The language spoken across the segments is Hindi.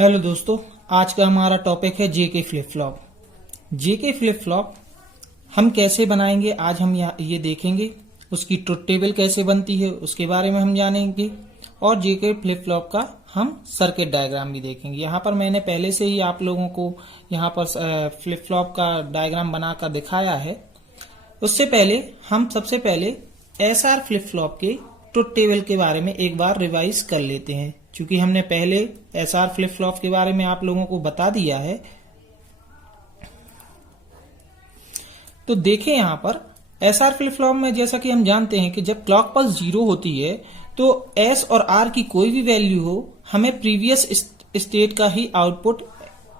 हेलो दोस्तों, आज का हमारा टॉपिक है JK flip flop. JK flip flop हम कैसे बनाएंगे आज हम ये देखेंगे। उसकी ट्रुथ टेबल कैसे बनती है उसके बारे में हम जानेंगे और जेके फ्लिप फ्लॉप का हम सर्किट डायग्राम भी देखेंगे। यहाँ पर मैंने पहले से ही आप लोगों को यहाँ पर फ्लिप फ्लॉप का डायग्राम बनाकर दिखाया है। उससे पहले हम सबसे पहले एसआर फ्लिप फ्लॉप के ट्रुथ टेबल के बारे में एक बार रिवाइज कर लेते हैं, क्योंकि हमने पहले एसआर फ्लिप फ्लॉप के बारे में आप लोगों को बता दिया है। तो देखें यहाँ पर एसआर फ्लिप फ्लॉप में जैसा कि हम जानते हैं कि जब क्लॉक पल्स 0 होती है तो एस और आर की कोई भी वैल्यू हो हमें प्रीवियस स्टेट का ही आउटपुट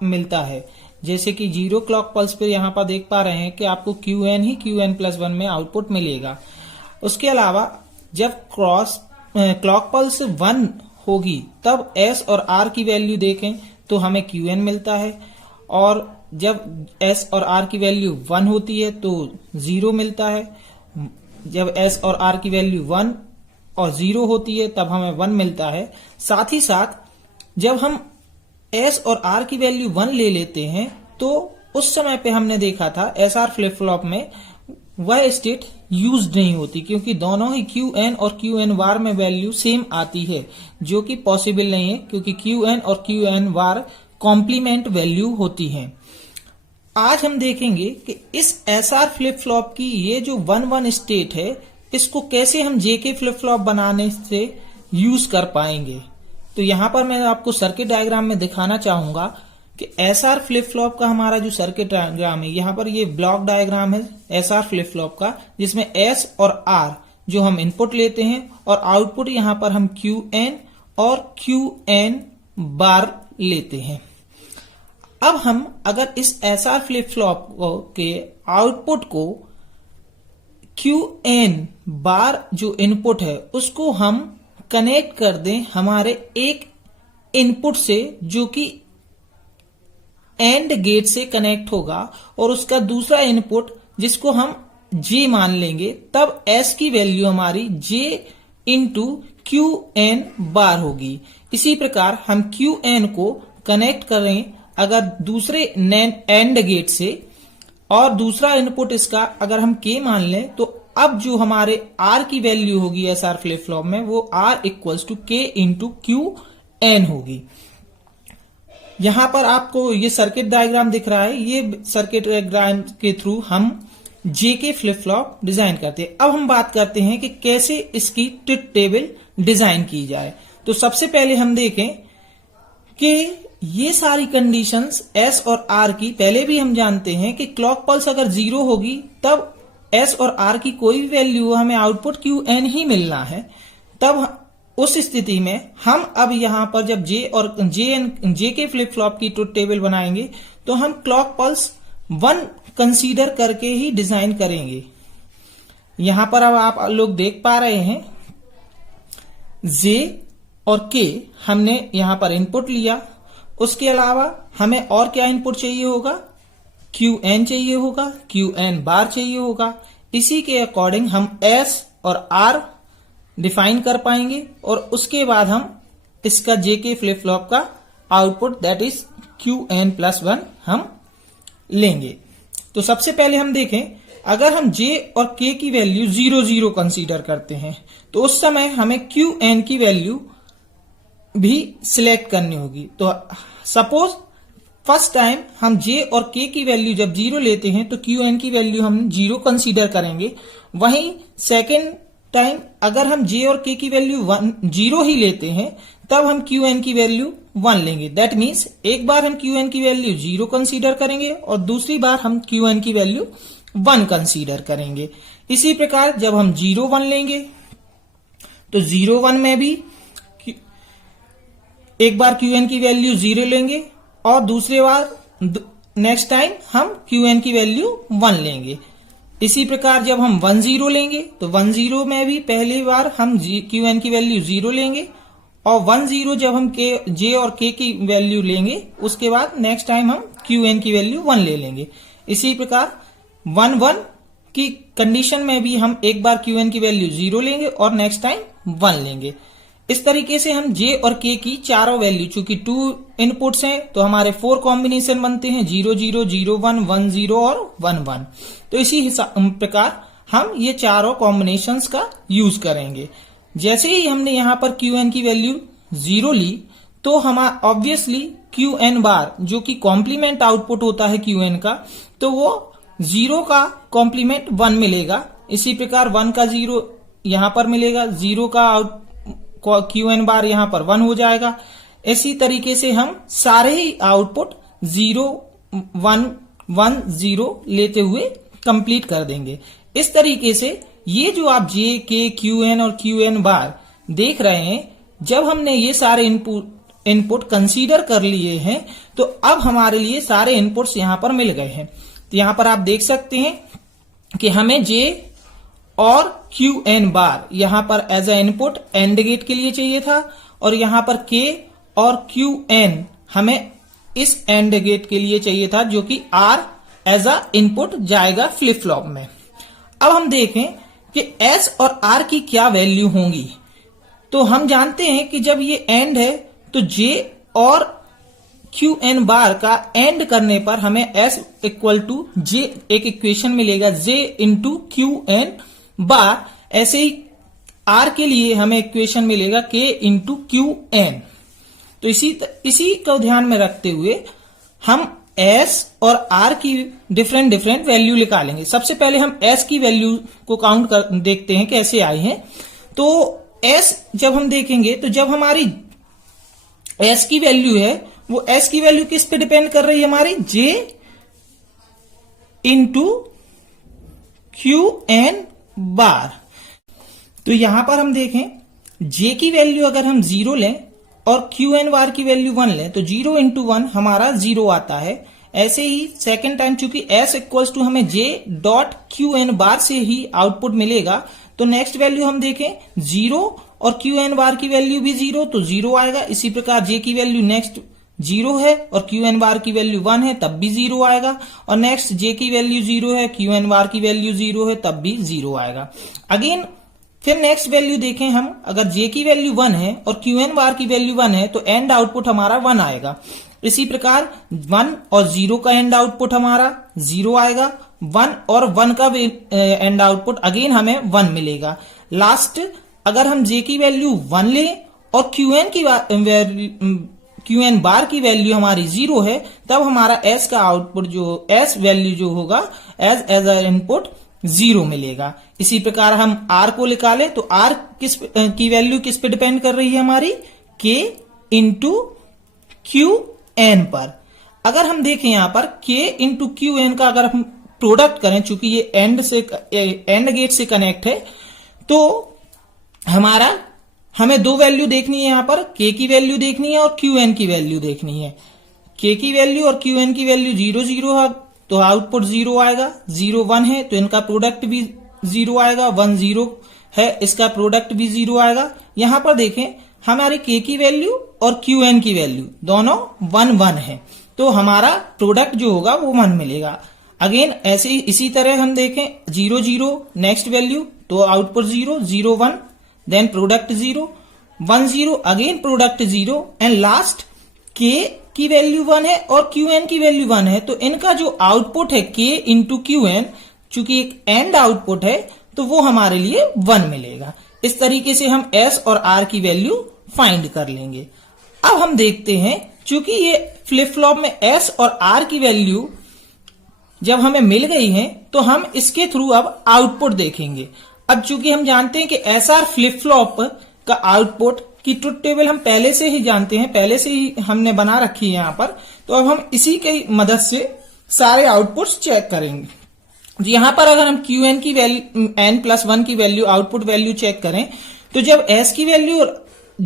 मिलता है। जैसे कि 0 क्लॉक पल्स पे यहाँ पर देख पा रहे हैं कि आपको QN ही QN+1 में आउटपुट मिलेगा। उसके अलावा जब क्लॉक पल्स 1 होगी तब S और R की वैल्यू देखें तो हमें QN मिलता है, और जब S और R की वैल्यू 1 होती है तो 0 मिलता है। जब S और R की वैल्यू 1 और 0 होती है तब हमें 1 मिलता है। साथ ही साथ जब हम S और R की वैल्यू 1 ले लेते हैं तो उस समय पे हमने देखा था SR फ्लिप फ्लॉप में वह स्टेट यूज नहीं होती, क्योंकि दोनों ही QN और QN बार में वैल्यू सेम आती है, जो कि पॉसिबल नहीं है, क्योंकि QN और QN बार कॉम्प्लीमेंट वैल्यू होती हैं। आज हम देखेंगे कि इस SR फ्लिप फ्लॉप की ये जो 1-1 स्टेट है इसको कैसे हम JK फ्लिप फ्लॉप बनाने से यूज कर पाएंगे। तो यहां पर मैं आपको सर्किट डायग्राम में दिखाना चाहूंगा कि SR फ्लिप फ्लॉप का हमारा जो सर्किट डायग्राम है, यहाँ पर ये ब्लॉक डायग्राम है SR फ्लिप फ्लॉप का, जिसमें S और R जो हम इनपुट लेते हैं और आउटपुट यहाँ पर हम QN और QN बार लेते हैं। अब हम अगर इस SR फ्लिप फ्लॉप के आउटपुट को QN बार जो इनपुट है उसको हम कनेक्ट कर दें हमारे एक इनपुट से जो कि एंड गेट से कनेक्ट होगा, और उसका दूसरा इनपुट जिसको हम J मान लेंगे, तब S की वैल्यू हमारी J इंटू QN बार होगी। इसी प्रकार हम QN को कनेक्ट करें अगर दूसरे एंड गेट से, और दूसरा इनपुट इसका अगर हम K मान लें, तो अब जो हमारे R की वैल्यू होगी SR फ्लिप फ्लॉप में वो R equals to K into QN होगी। यहां पर आपको ये सर्किट डायग्राम दिख रहा है, ये सर्किट डायग्राम के थ्रू हम जेके फ्लिप फ्लॉप डिजाइन करते हैं। अब हम बात करते हैं कि कैसे इसकी ट्रुथ टेबल डिजाइन की जाए। तो सबसे पहले हम देखें कि ये सारी कंडीशंस S और R की पहले भी हम जानते हैं कि क्लॉक पल्स अगर 0 होगी तब S और R की कोई भी वैल्यू हमें आउटपुट QN ही मिलना है। तब उस स्थिति में हम अब यहां पर जब JK फ्लिप फ्लॉप की ट्रुथ टेबल बनाएंगे तो हम क्लॉक पल्स 1 कंसीडर करके ही डिजाइन करेंगे। यहां पर अब आप लोग देख पा रहे हैं J और K हमने यहां पर इनपुट लिया। उसके अलावा हमें और क्या इनपुट चाहिए होगा, QN चाहिए होगा, QN बार चाहिए होगा। इसी के अकॉर्डिंग हम S और R डिफाइन कर पाएंगे, और उसके बाद हम इसका JK फ्लिप फ्लॉप का आउटपुट दैट इज QN+1 हम लेंगे। तो सबसे पहले हम देखें, अगर हम J और K की वैल्यू 0-0 कंसीडर करते हैं तो उस समय हमें QN की वैल्यू भी सिलेक्ट करनी होगी। तो सपोज फर्स्ट टाइम हम J और K की वैल्यू जब 0 लेते हैं तो QN की वैल्यू हम 0 कंसीडर करेंगे। वहीं सेकेंड टाइम अगर हम J और K की वैल्यू 0 ही लेते हैं तब हम QN की वैल्यू 1 लेंगे। दैट मीन्स एक बार हम QN की वैल्यू 0 कंसीडर करेंगे और दूसरी बार हम QN की वैल्यू 1 कंसीडर करेंगे। इसी प्रकार जब हम 0-1 लेंगे तो 0-1 में भी एक बार QN की वैल्यू 0 लेंगे और दूसरी बार नेक्स्ट टाइम हम QN की वैल्यू 1 लेंगे। इसी प्रकार जब हम 1-0 लेंगे तो 1-0 में भी पहली बार हम QN की वैल्यू 0 लेंगे, और 1-0 जब हम J और K की वैल्यू लेंगे उसके बाद नेक्स्ट टाइम हम QN की वैल्यू 1 ले लेंगे। इसी प्रकार 1-1 की कंडीशन में भी हम एक बार QN की वैल्यू 0 लेंगे और नेक्स्ट टाइम 1 लेंगे। इस तरीके से हम जे और के की चारों वैल्यू, चूंकि 2 इनपुट्स हैं तो हमारे 4 कॉम्बिनेशन बनते हैं, 0 0 0 1 1 0 और 1 1। तो इसी प्रकार हम ये चारों कॉम्बिनेशंस का यूज करेंगे। जैसे ही हमने यहाँ पर QN की वैल्यू 0 ली तो हमारा ऑब्वियसली QN बार जो कि कॉम्प्लीमेंट आउटपुट होता है QN का, तो वो 0 का कॉम्प्लीमेंट 1 मिलेगा। इसी प्रकार 1 का 0 यहाँ पर मिलेगा, 0 का QN बार यहाँ पर 1 हो जाएगा। इसी तरीके से हम सारे ही आउटपुट 0 1 1 0 लेते हुए कंप्लीट कर देंगे। इस तरीके से ये जो आप J K QN और QN बार देख रहे हैं, जब हमने ये सारे इनपुट कंसीडर कर लिए हैं तो अब हमारे लिए सारे इनपुट्स यहां पर मिल गए हैं। तो यहां पर आप देख सकते हैं कि हमें J और QN बार यहां पर as a input and gate के लिए चाहिए था, और यहां पर K और QN हमें इस एंड गेट के लिए चाहिए था, जो कि R एज अ इनपुट जाएगा फ्लिप फ्लॉप में। अब हम देखें कि S और R की क्या वैल्यू होंगी। तो हम जानते हैं कि जब ये एंड है तो J और QN बार का एंड करने पर हमें S इक्वल टू J एक इक्वेशन मिलेगा, J इंटू QN बार। ऐसे ही R के लिए हमें इक्वेशन मिलेगा K इंटू QN। तो इसी को ध्यान में रखते हुए हम S और R की डिफरेंट वैल्यू निकालेंगे। सबसे पहले हम S की वैल्यू को काउंट कर देखते हैं कैसे आई है। तो S जब हम देखेंगे तो जब हमारी S की वैल्यू है, वो S की वैल्यू किस पे डिपेंड कर रही है, हमारी J इंटू QN बार। तो यहां पर हम देखें J की वैल्यू अगर हम 0 लें और QN बार की वैल्यू 1 लें तो 0 इंटू 1 हमारा 0 आता है। ऐसे ही सेकेंड टाइम चूंकि S इक्वल्स टू हमें J डॉट QN बार से ही आउटपुट मिलेगा, तो नेक्स्ट वैल्यू हम देखें 0 और QN बार की वैल्यू भी 0 तो 0 आएगा। इसी प्रकार J की वैल्यू नेक्स्ट 0 है और QN बार की वैल्यू 1 है तब भी 0 आएगा, और नेक्स्ट J की वैल्यू 0 है, QN बार की वैल्यू 0 है तब भी 0 आएगा। अगेन फिर नेक्स्ट वैल्यू देखें हम, अगर J की वैल्यू 1 है और QN बार की वैल्यू 1 है तो एंड आउटपुट हमारा 1 आएगा। इसी प्रकार 1 और 0 का एंड आउटपुट हमारा 0 आएगा, 1 और 1 का एंड आउटपुट अगेन हमें 1 मिलेगा। लास्ट अगर हम J की वैल्यू 1 लें और QN बार की वैल्यू हमारी 0 है, तब हमारा S का आउटपुट जो S वैल्यू जो होगा एज अ इनपुट 0 मिलेगा। इसी प्रकार हम R को निकालें तो R की वैल्यू किस पे डिपेंड कर रही है, हमारी K इंटू QN पर। अगर हम देखें यहां पर K इंटू QN का अगर हम प्रोडक्ट करें, चूंकि ये एंड गेट से कनेक्ट है, तो हमें दो वैल्यू देखनी है। यहां पर K की वैल्यू देखनी है और QN की वैल्यू देखनी है। K की वैल्यू और QN की वैल्यू 0 0 है तो आउटपुट 0 आएगा, 0 1 है तो इनका प्रोडक्ट भी 0 आएगा, 1 0 है इसका प्रोडक्ट भी 0 आएगा। यहां पर देखें हमारे K की वैल्यू और QN की वैल्यू दोनों 1 1 है, तो हमारा प्रोडक्ट जो होगा वो 1 मिलेगा। अगेन ऐसे ही इसी तरह हम देखें 0 0 नेक्स्ट वैल्यू तो output 0 0 1 then product 0 1 0 again product 0 and last K की वैल्यू 1 है और QN की वैल्यू 1 है, तो इनका जो आउटपुट है K इंटू QN चूंकि एक एंड आउटपुट है तो वो हमारे लिए 1 मिलेगा। इस तरीके से हम S और R की वैल्यू फाइंड कर लेंगे। अब हम देखते हैं चूंकि ये फ्लिप फ्लॉप में S और R की वैल्यू जब हमें मिल गई है तो हम इसके थ्रू अब आउटपुट देखेंगे। अब चूंकि हम जानते हैं कि SR फ्लिप फ्लॉप का आउटपुट की ट्रुथ टेबल हम पहले से ही जानते हैं, पहले से ही हमने बना रखी है यहां पर, तो अब हम इसी की मदद से सारे आउटपुट्स चेक करेंगे। यहां पर अगर हम QN की वैल्यू n+1 की वैल्यू आउटपुट वैल्यू चेक करें तो जब S की वैल्यू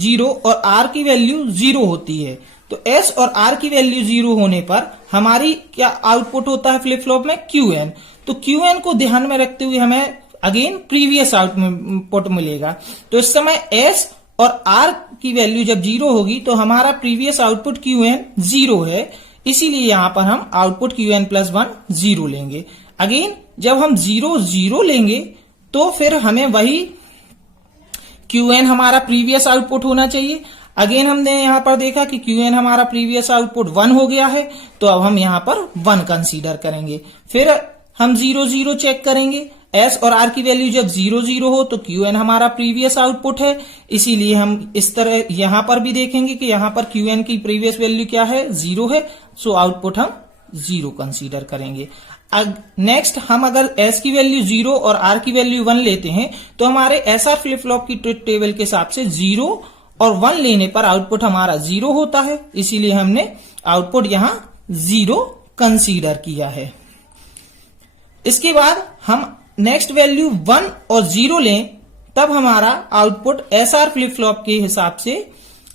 0 और R की वैल्यू 0 होती है तो S और R की वैल्यू 0 होने पर हमारी क्या आउटपुट होता है फ्लिप फ्लॉप में QN। तो QN को ध्यान में रखते हुए हमें अगेन प्रीवियस आउटपुट मिलेगा। तो इस समय S और R की वैल्यू जब 0 होगी तो हमारा प्रीवियस आउटपुट QN 0 है, इसीलिए यहां पर हम आउटपुट QN+1 0 लेंगे। अगेन जब हम 0 0 लेंगे तो फिर हमें वही QN हमारा प्रीवियस आउटपुट होना चाहिए। अगेन हमने यहाँ पर देखा कि QN हमारा प्रीवियस आउटपुट 1 हो गया है, तो अब हम यहाँ पर 1 कंसीडर करेंगे। फिर हम 0 0 चेक करेंगे। S और R की वैल्यू जब 0 0 हो तो QN हमारा प्रीवियस आउटपुट है, इसीलिए हम इस तरह यहाँ पर भी देखेंगे कि यहाँ पर QN की प्रीवियस वैल्यू क्या है, 0 है, सो आउटपुट हम 0 कंसीडर करेंगे। नेक्स्ट हम अगर S की वैल्यू 0 और R की वैल्यू 1 लेते हैं तो हमारे SR फ्लिप फ्लॉप की ट्रुथ टेबल के हिसाब से 0 और 1 लेने पर आउटपुट हमारा 0 होता है, इसीलिए हमने आउटपुट यहां 0 कंसीडर किया है। इसके बाद हम नेक्स्ट वैल्यू 1 और 0 लें, तब हमारा आउटपुट SR फ्लिप फ्लॉप के हिसाब से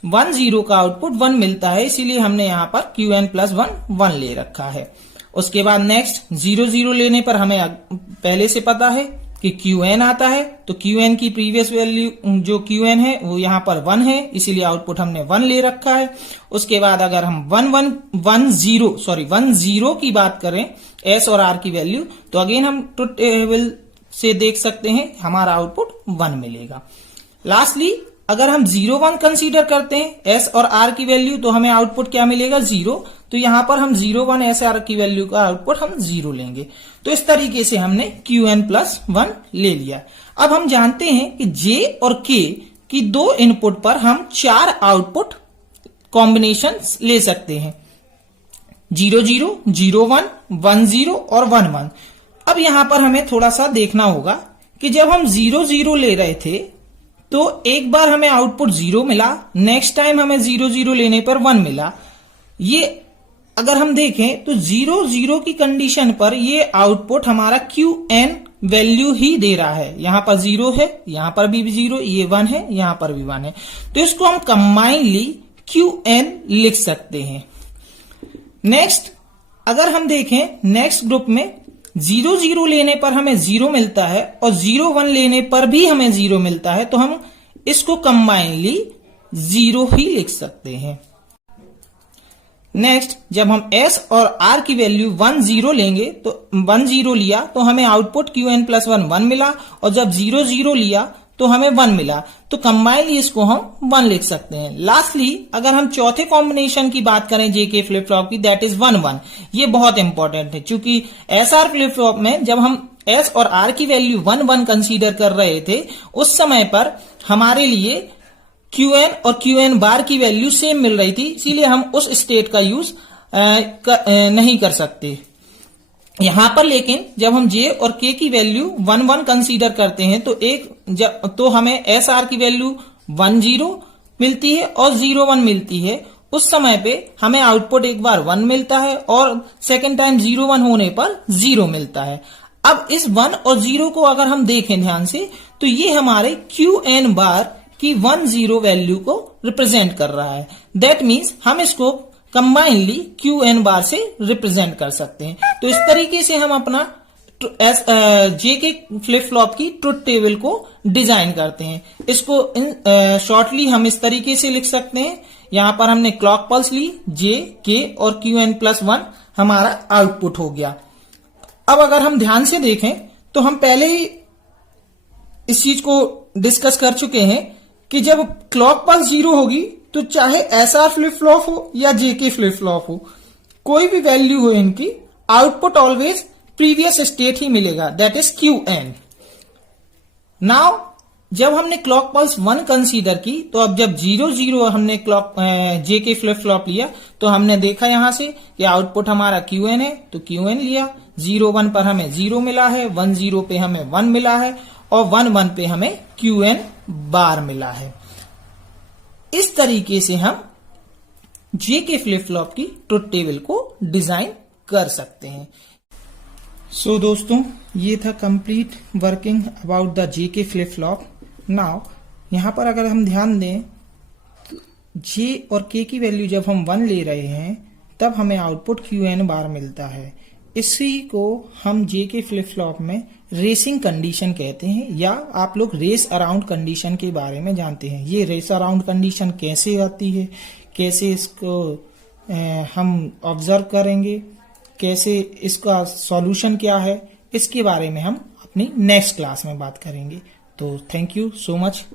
1 0 का आउटपुट 1 मिलता है, इसीलिए हमने यहां पर QN प्लस 1 ले रखा है। उसके बाद नेक्स्ट 0 0 लेने पर हमें पहले से पता है कि QN आता है, तो QN की प्रीवियस वैल्यू जो QN है वो यहाँ पर 1 है, इसीलिए आउटपुट हमने 1 ले रखा है। उसके बाद अगर हम 1 0 की बात करें S और R की वैल्यू, तो अगेन हम ट्रुथ टेबल से देख सकते हैं हमारा आउटपुट 1 मिलेगा। लास्टली अगर हम 0 1 कंसीडर करते हैं S और R की वैल्यू, तो हमें आउटपुट क्या मिलेगा, 0। तो यहां पर हम 0 1 S R की वैल्यू का आउटपुट हम 0 लेंगे। तो इस तरीके से हमने QN प्लस 1 ले लिया। अब हम जानते हैं कि J और K की 2 इनपुट पर हम 4 आउटपुट कॉम्बिनेशन ले सकते हैं, 0 0 0 1 1 0 और 1 1। अब यहां पर हमें थोड़ा सा देखना होगा कि जब हम 0 0 ले रहे थे तो एक बार हमें आउटपुट 0 मिला, नेक्स्ट टाइम हमें 0 0 लेने पर 1 मिला। ये अगर हम देखें तो 0 0 की कंडीशन पर ये आउटपुट हमारा QN वैल्यू ही दे रहा है। यहां पर 0 है, यहां पर भी 0, ये 1 है, यहां पर भी 1 है, तो इसको हम कंबाइनली QN लिख सकते हैं। नेक्स्ट अगर हम देखें नेक्स्ट ग्रुप में 0 0 लेने पर हमें 0 मिलता है और 0 1 लेने पर भी हमें 0 मिलता है, तो हम इसको कंबाइनली 0 ही लिख सकते हैं। नेक्स्ट जब हम S और R की वैल्यू 1 0 लेंगे, तो 1 0 लिया तो हमें आउटपुट QN प्लस 1 मिला, और जब 0 0 लिया तो हमें 1 मिला, तो कंबाइनली इसको हम 1 लिख सकते हैं। लास्टली अगर हम चौथे कॉम्बिनेशन की बात करें JK फ्लिप फ्लॉप की, दैट इज 1 1। ये बहुत इंपॉर्टेंट है, क्योंकि SR फ्लिप फ्लॉप में जब हम S और R की वैल्यू 1 1 कंसीडर कर रहे थे, उस समय पर हमारे लिए QN और QN बार की वैल्यू सेम मिल रही थी, इसीलिए हम उस स्टेट का यूज नहीं कर सकते। यहां पर लेकिन जब हम J और K की वैल्यू 1 1 कंसीडर करते हैं तो हमें SR की वैल्यू 1 0 मिलती है और 0 1 मिलती है। उस समय पे हमें आउटपुट एक बार 1 मिलता है और सेकेंड टाइम 0 1 होने पर 0 मिलता है। अब इस 1 और 0 को अगर हम देखें ध्यान से, तो ये हमारे QN बार की 1 0 वैल्यू को रिप्रेजेंट कर रहा है। दैट मीन्स हम इसको कंबाइनली QN बार से रिप्रेजेंट कर सकते हैं। तो इस तरीके से हम अपना JK फ्लिप फ्लॉप की ट्रुथ टेबल को डिजाइन करते हैं। इसको शॉर्टली हम इस तरीके से लिख सकते हैं। यहां पर हमने क्लॉक पल्स ली, J, K और QN प्लस 1 हमारा आउटपुट हो गया। अब अगर हम ध्यान से देखें तो हम पहले ही इस चीज को डिस्कस कर चुके हैं कि जब क्लॉक पल्स 0 होगी तो चाहे SR फ्लिप फ्लॉप हो या JK फ्लिप फ्लॉप हो, कोई भी वैल्यू हो इनकी, आउटपुट ऑलवेज प्रीवियस स्टेट ही मिलेगा, दैट इज QN। नाउ जब हमने क्लॉक पल्स 1 कंसीडर की, तो अब जब 0 0 हमने JK फ्लिप फ्लॉप लिया, तो हमने देखा यहां से कि आउटपुट हमारा QN है, तो QN लिया। 0 1 पर हमें 0 मिला है, 1 0 पे हमें 1 मिला है और 1 1 पे हमें QN बार मिला है। इस तरीके से हम JK फ्लिप फ्लॉप की ट्रुथ टेबल को डिजाइन कर सकते हैं। सो दोस्तों, ये था complete working about the JK flip flop. Now यहां पर अगर हम ध्यान दें तो J और K की वैल्यू जब हम 1 ले रहे हैं, तब हमें आउटपुट QN बार मिलता है। इसी को हम JK फ्लिप फ्लॉप में रेसिंग कंडीशन कहते हैं, या आप लोग रेस अराउंड कंडीशन के बारे में जानते हैं। ये रेस अराउंड कंडीशन कैसे आती है, कैसे इसको हम ऑब्जर्व करेंगे, कैसे इसका सॉल्यूशन क्या है, इसके बारे में हम अपनी नेक्स्ट क्लास में बात करेंगे। तो थैंक यू सो मच।